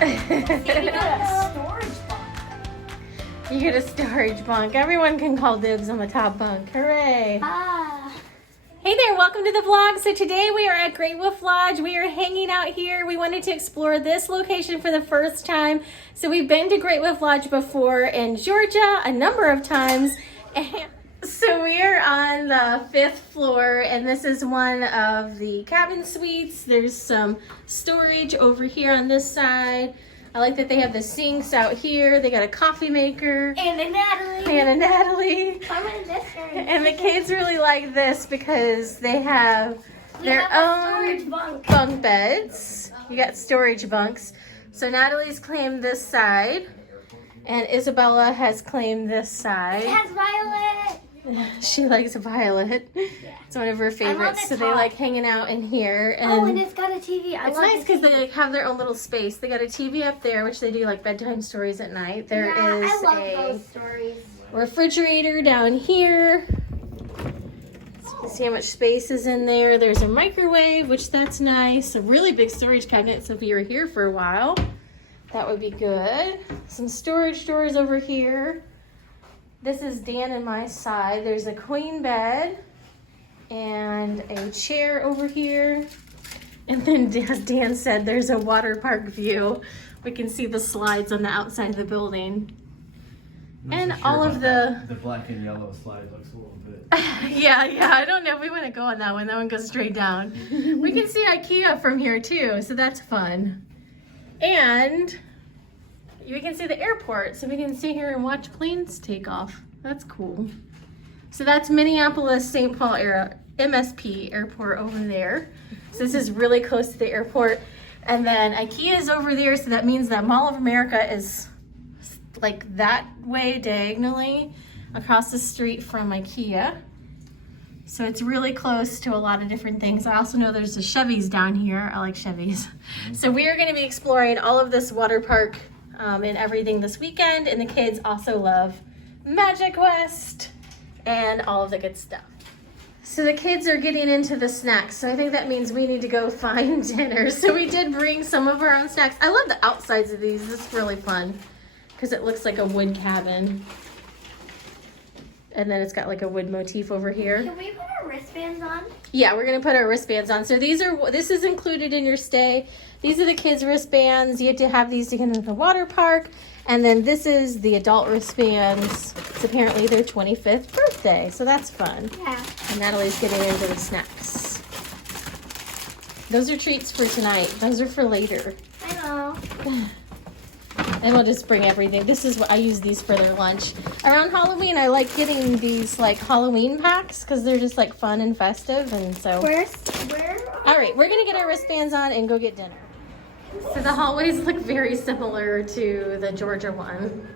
You got a storage bunk. You get a storage bunk. Everyone can call dibs on the top bunk. Hooray! Ah. Hey there, welcome to the vlog. So today we are at Great Wolf Lodge. We are hanging out here. We wanted to explore this location for the first time. So we've been to Great Wolf Lodge before in Georgia a number of times. And so we are on the 5th floor, and this is one of the cabin suites. There's some storage over here on this side. I like that they have the sinks out here. They got a coffee maker. And a Natalie. And a Natalie. Come in this area. And the kids really like this because they have their storage own bunk. beds. You got storage bunks. So Natalie's claimed this side, and Isabella has claimed this side. It has Violet. She likes Violet. It's one of her favorites. So they like hanging out in here. And it's got a TV. It's nice because they have their own little space. They got a TV up there, which they do like bedtime stories at night. There is I love those stories. Refrigerator down here. So you can see how much space is in there. There's a microwave, which that's nice. A really big storage cabinet, so if you were here for a while, that would be good. Some storage drawers over here. This is Dan and my side. There's a queen bed and a chair over here. And then as Dan said, there's a water park view. We can see the slides on the outside of the building. And all of the black and yellow slide looks a little bit. yeah, I don't know if we want to go on that one. That one goes straight down. We can see IKEA from here too, so that's fun. And we can see the airport, so we can sit here and watch planes take off. That's cool. So that's Minneapolis St. Paul MSP airport over there. So this is really close to the airport. And then IKEA is over there, so that means that Mall of America is like that way diagonally across the street from IKEA. So it's really close to a lot of different things. I also know there's a Chevy's down here. I like Chevy's. So we are going to be exploring all of this water park and everything this weekend. And the kids also love Magic West and all of the good stuff. So the kids are getting into the snacks. So I think that means we need to go find dinner. So we did bring some of our own snacks. I love the outsides of these. It's really fun because it looks like a wood cabin. And then it's got like a wood motif over here. Can we put our wristbands on? Yeah, we're gonna put our wristbands on. So this is included in your stay. These are the kids' wristbands. You have to have these to get into the water park. And then this is the adult wristbands. It's apparently their 25th birthday, so that's fun. Yeah. And Natalie's getting into the snacks. Those are treats for tonight. Those are for later. I know. And we'll just bring everything. This is what I use these for their lunch. Around Halloween, I like getting these like Halloween packs because they're just like fun and festive. And so. Where? All right, we're gonna get our wristbands on and go get dinner. So the hallways look very similar to the Georgia one.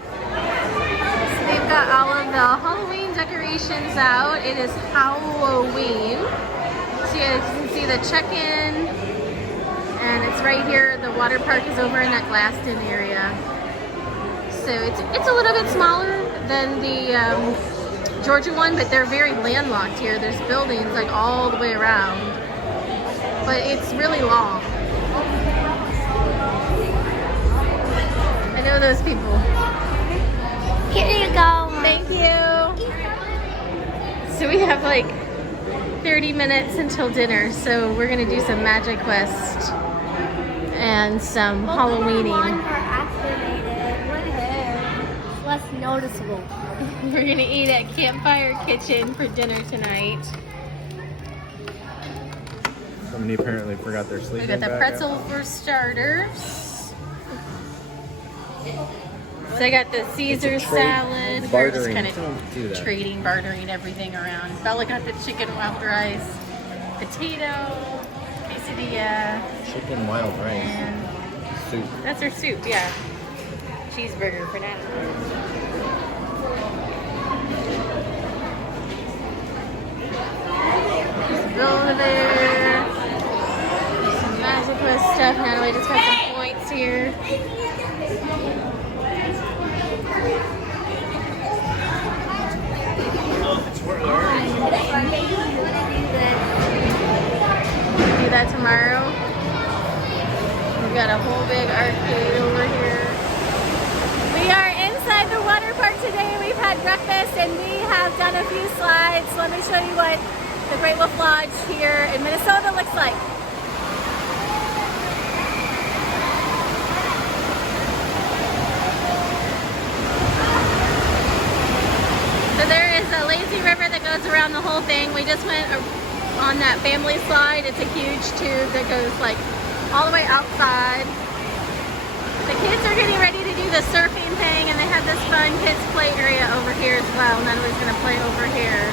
So they've got all of the Halloween decorations out. It is Halloween. So you can see the check-in. And it's right here. The water park is over in that glassed-in area. So it's a little bit smaller than the Georgia one, but they're very landlocked here. There's buildings like all the way around, but it's really long. I know those people. Here you go. Thank you. So we have like 30 minutes until dinner, so we're gonna do some Magic West and some Halloweening. Less noticeable. We're gonna eat at Campfire Kitchen for dinner tonight. Somebody apparently forgot their sleeping We got the bag pretzel out. for starters. So I got the Caesar salad. We're just Bartering. kind Don't do of that. trading, bartering everything around. Bella got the chicken wild rice, potato, quesadilla, Chicken wild rice. and Soup. that's her soup, yeah. Cheeseburger for now. Just go over there. There's some Magic West stuff. Natalie just got some points here. Do that tomorrow. We got a whole big arcade over here. We are inside the water park today. We've had breakfast and we have done a few slides. Let me show you what the Great Wolf Lodge here in Minnesota looks like. So there is a lazy river that goes around the whole thing. We just went on that family slide. It's a huge tube that goes like all the way outside. The kids are getting ready to do the surfing thing, and they have this fun kids play area over here as well. And everybody's gonna play over here.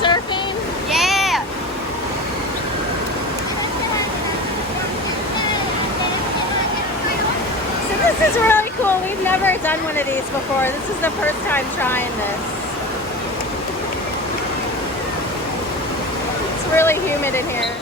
Surfing? Yeah! So this is really cool. We've never done one of these before. This is the first time trying this. It's really humid in here.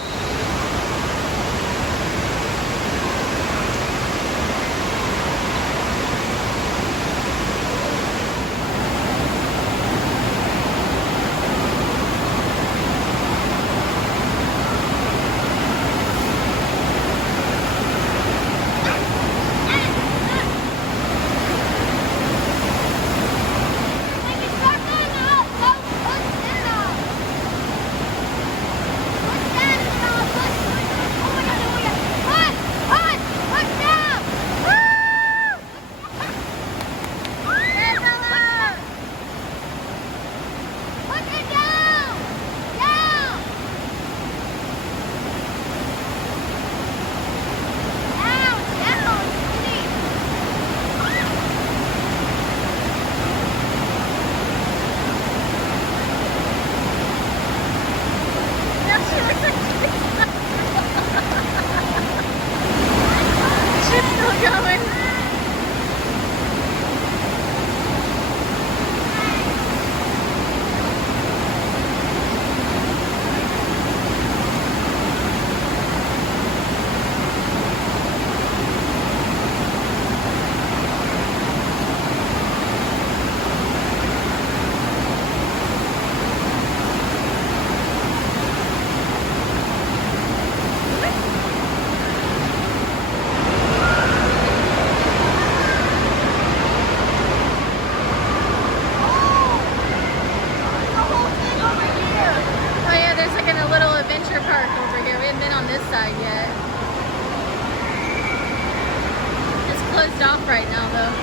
Off right now though.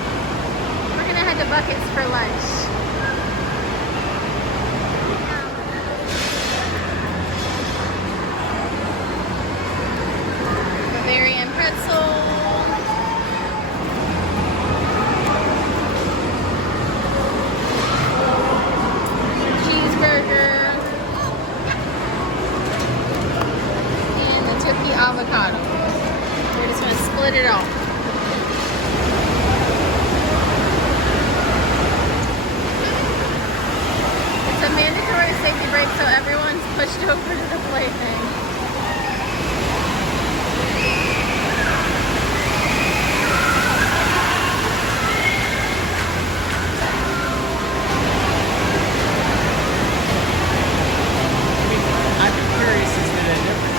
We're gonna head to Buckets for lunch. Bavarian pretzel. Cheeseburger. And the turkey avocado. We're just gonna split it off. It's a mandatory safety break, so everyone's pushed over to the plaything. I'm curious as to the difference.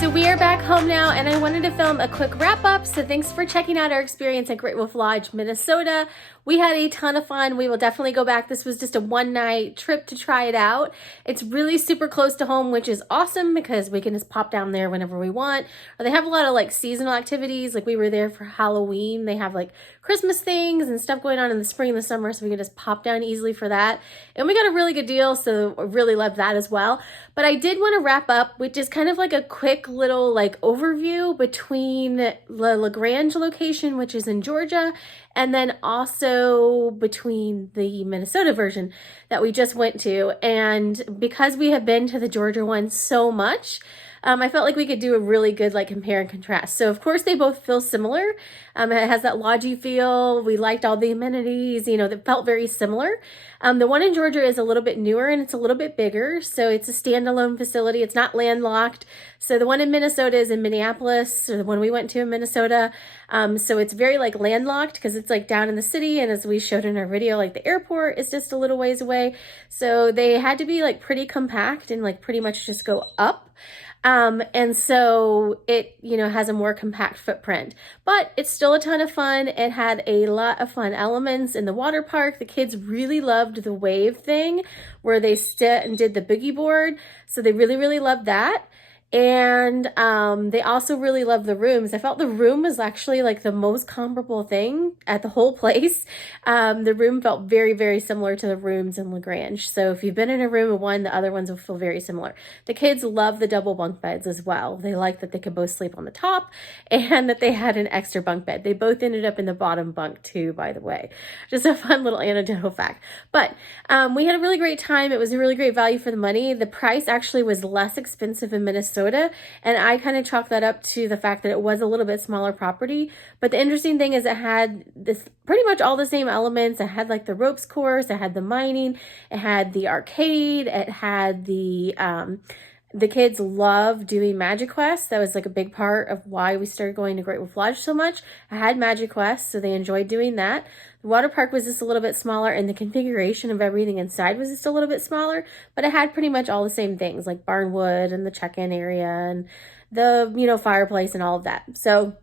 So we are back home now, and I wanted to film a quick wrap up. So thanks for checking out our experience at Great Wolf Lodge, Minnesota. We had a ton of fun. We will definitely go back. This was just a one-night trip to try it out. It's really super close to home, which is awesome because we can just pop down there whenever we want. Or they have a lot of like seasonal activities. Like we were there for Halloween. They have like Christmas things and stuff going on in the spring and the summer, so we can just pop down easily for that. And we got a really good deal, so I really loved that as well. But I did want to wrap up with just kind of like a quick little like overview between the Grange location, which is in Georgia, and then also between the Minnesota version that we just went to. And because we have been to the Georgia one so much, I felt like we could do a really good like compare and contrast. So of course they both feel similar. It has that lodgy feel. We liked all the amenities, you know, that felt very similar. The one in Georgia is a little bit newer and it's a little bit bigger. So it's a standalone facility. It's not landlocked. So the one in Minnesota is in Minneapolis, or the one we went to in Minnesota. So it's very like landlocked because it's like down in the city. And as we showed in our video, like the airport is just a little ways away. So they had to be like pretty compact and like pretty much just go up. And so it, you know, has a more compact footprint, but it's still a ton of fun. It had a lot of fun elements in the water park. The kids really loved the wave thing where they stood and did the boogie board. So they really, really loved that. And they also really loved the rooms. I felt the room was actually like the most comparable thing at the whole place. The room felt very, very similar to the rooms in Grange. So if you've been in a room of one, the other ones will feel very similar. The kids love the double bunk beds as well. They liked that they could both sleep on the top and that they had an extra bunk bed. They both ended up in the bottom bunk too, by the way. Just a fun little anecdotal fact. But we had a really great time. It was a really great value for the money. The price actually was less expensive in Minnesota. And I kind of chalk that up to the fact that it was a little bit smaller property. But the interesting thing is it had this pretty much all the same elements. It had like the ropes course, it had the mining, it had the arcade, it had the kids love doing Magic Quest. That was like a big part of why we started going to Great Wolf Lodge so much. I had Magic Quest, so they enjoyed doing that. The water park was just a little bit smaller and the configuration of everything inside was just a little bit smaller, but it had pretty much all the same things like barnwood and the check-in area and the, you know, fireplace and all of that. So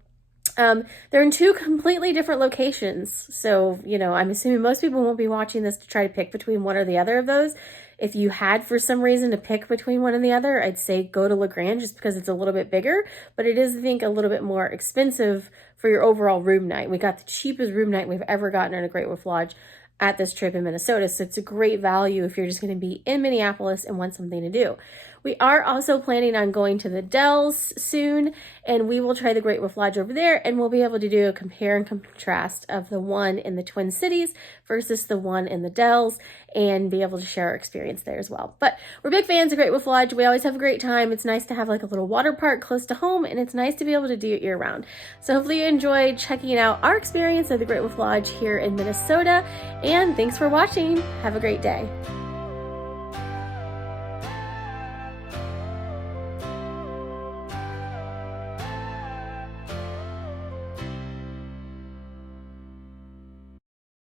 they're in two completely different locations. So, you know, I'm assuming most people won't be watching this to try to pick between one or the other of those. If you had for some reason to pick between one and the other, I'd say go to Grange just because it's a little bit bigger, but it is, I think, a little bit more expensive for your overall room night. We got the cheapest room night we've ever gotten in a Great Wolf Lodge at this trip in Minnesota. So it's a great value if you're just going to be in Minneapolis and want something to do. We are also planning on going to the Dells soon, and we will try the Great Wolf Lodge over there, and we'll be able to do a compare and contrast of the one in the Twin Cities versus the one in the Dells, and be able to share our experience there as well. But we're big fans of Great Wolf Lodge. We always have a great time. It's nice to have like a little water park close to home, and it's nice to be able to do it year round. So hopefully you enjoyed checking out our experience of the Great Wolf Lodge here in Minnesota, and thanks for watching. Have a great day.